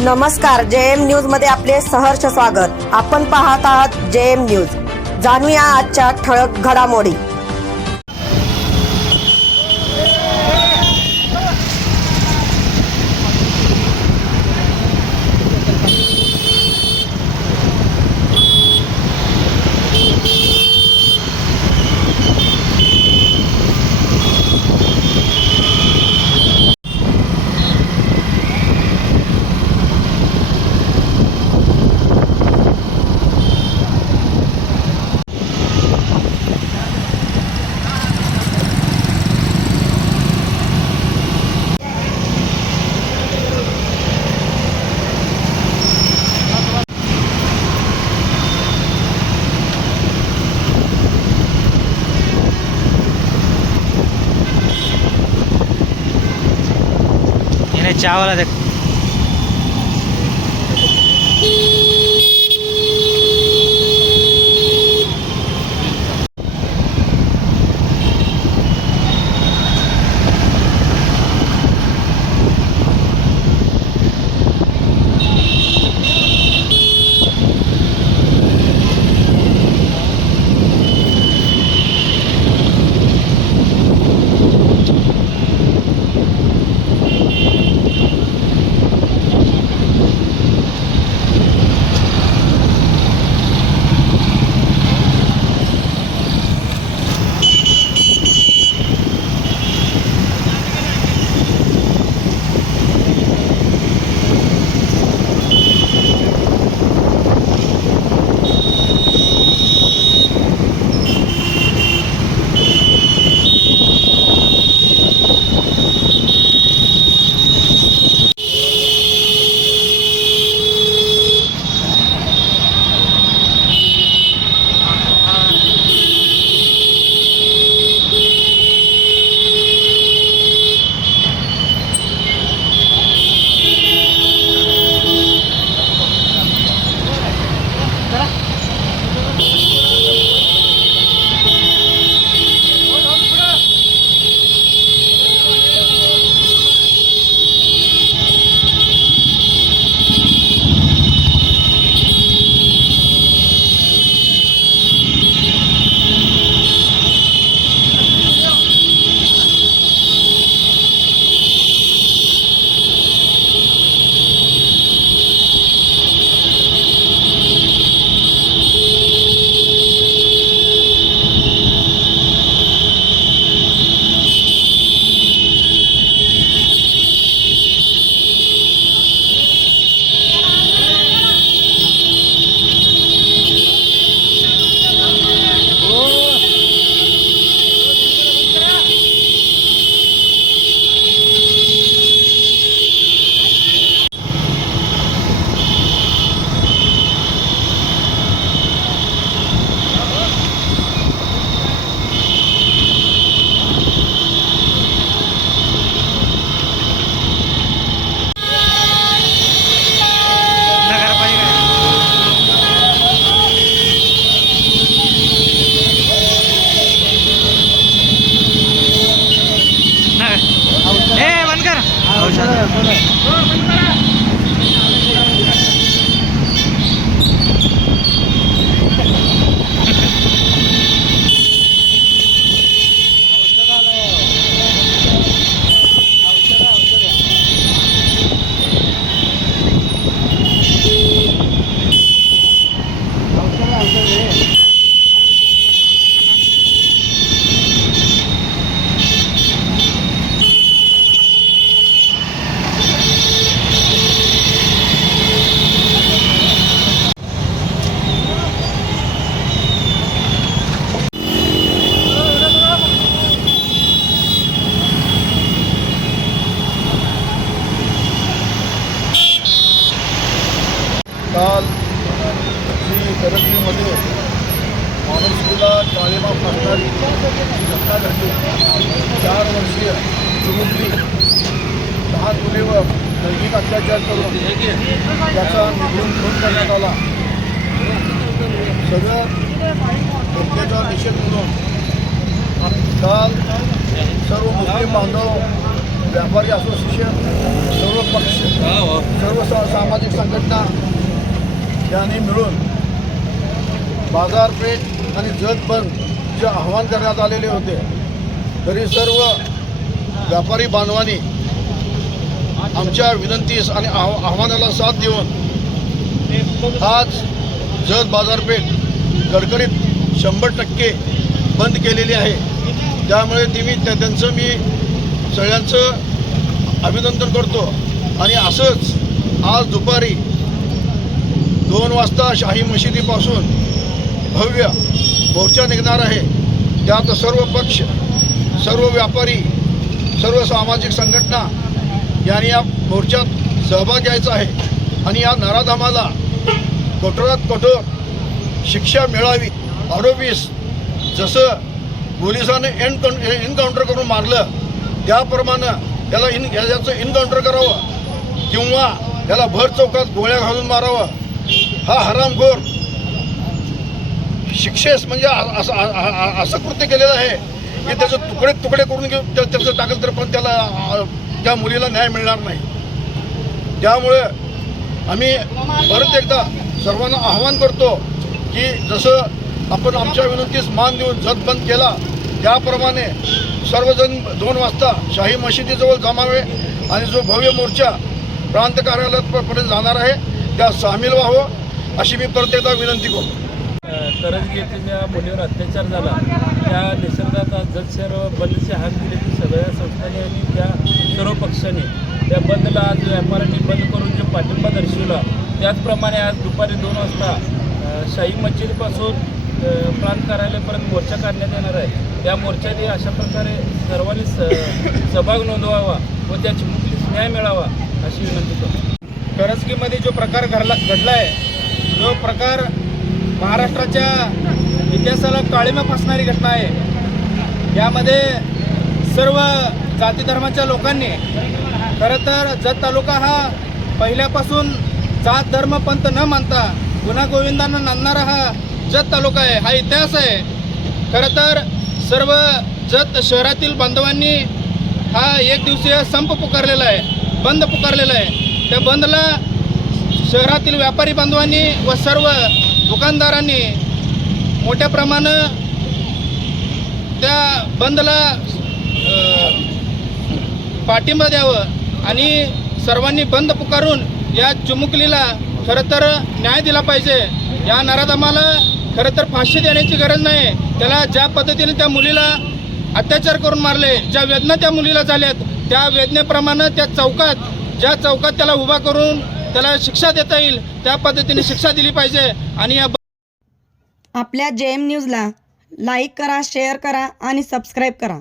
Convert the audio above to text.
नमस्कार, JM news मध्ये आपले सहर्ष स्वागत। आपण पाहत आहात JM न्यूज। जाणूया आजच्या ठळक घडामोडी। चावला देख काल जी करंजीमध्ये माणुसकीला काळीमा फासणारी घटना घडली। 4 वर्षीय चिमुकली 10 मुलीवर लैंगिक अत्याचार करून त्याचा निर्घृण खून करण्यात आला। सगळं निषेध म्हणून काल सर्व मुस्लिम बांधव व्यापारी असोसिएशन, सर्व पक्ष, सर्व सामाजिक संघटना यांनी मिळून बाजारपेठ आणि जत बंद जे आव्हान करण्यात आलेले होते, तरी सर्व व्यापारी बांधवांनी आमच्या विनंतीस आणि आव्हानाला साथ देऊन आज जत बाजारपेठ कडकडीत 100% बंद केलेली आहे. त्यामुळे त्यांचं मी सगळ्यांचं अभिनंदन करतो. आणि असंच आज दुपारी 2 वाजता शाही मशिदीपासून भव्य मोर्चा निघणार आहे. त्यात सर्व पक्ष, सर्व व्यापारी, सर्व सामाजिक संघटना यांनी या मोर्चात सहभाग घ्यायचा आहे. आणि या नराधमाला कठोरात कठोर शिक्षा मिळावी. आरोपीस जसं पोलिसांनी एन्काउंटर करून मारलं त्याप्रमाणे याचं एन्काउंटर करावं किंवा याला भर चौकात गोळ्या घालून मारावं. हा हरामखोर शिक्षेस म्हणजे असं कृत्य केलेलं आहे की त्याचे तुकडे तुकडे करून त्याचं टाकलं तर पण त्या मुलीला न्याय मिळणार नाही. त्यामुळे आम्ही परत एकदा सर्वांना आवाहन करतो की जसं आपण आमच्या विनंतीस मान देऊन जत बंद केला त्याप्रमाणे सर्वजण 2 वाजता शाही मशिदीजवळ जमावे आणि जो भव्य मोर्चा प्रांत कार्यालयापर्यंत जाणार आहे त्यात सामील व्हावं अशी मी परत एकदा विनंती करतो. करंजी येथे ज्या मुलीवर अत्याचार झाला त्या निसर्गात आज जत शहर बंदचे हाक दिले की सगळ्या संस्थांनी आणि त्या सर्व पक्षांनी त्या बंदला आज व्यापाऱ्यांनी बंद करून जो पाठिंबा दर्शवला त्याचप्रमाणे आज दुपारी 2 वाजता शाही मस्जिदपासून प्रांत कार्यालयापर्यंत मोर्चा काढण्यात येणार आहे. त्या मोर्चाने अशा प्रकारे सर्वांनी सहभाग नोंदवावा व त्या चिमुकलीस न्याय मिळावा अशी विनंती करतो. करंजकीमध्ये जो प्रकार घडला आहे जो प्रकार महाराष्ट्राच्या इतिहासाला काळिमा फासणारी घटना आहे. यामध्ये सर्व जाती धर्माच्या लोकांनी खरं तर जत तालुका हा पहिल्यापासून जात धर्म पंथ न मानता गुण्यागोविंदांना नांदणारा हा जत तालुका आहे. हा इतिहास आहे. खरं तर सर्व जत शहरातील बांधवांनी हा 1 दिवसीय संप पुकारलेला आहे, बंद पुकारलेला आहे. त्या बंदला शहरातील व्यापारी बांधवांनी व सर्व दुकानदारांनी मोठ्या प्रमाणात त्या बंदला पाठिंबा द्यावं आणि सर्वांनी बंद पुकारून या चिमुकलीला खरं तर न्याय दिला पाहिजे. या नराधमाला खरं तर फाशी देण्याची गरज नाही. त्याला ज्या पद्धतीने त्या मुलीला अत्याचार करून मारले, ज्या वेदना त्या मुलीला झाल्यात त्या वेदनेप्रमाणे त्या ज्या चौकात त्याला उभा करून त्याला शिक्षा देता येईल त्या पद्धतीने शिक्षा दिली पाहिजे. आणि या आपल्या JM न्यूजला लाईक करा, शेअर करा आणि सबस्क्राईब करा.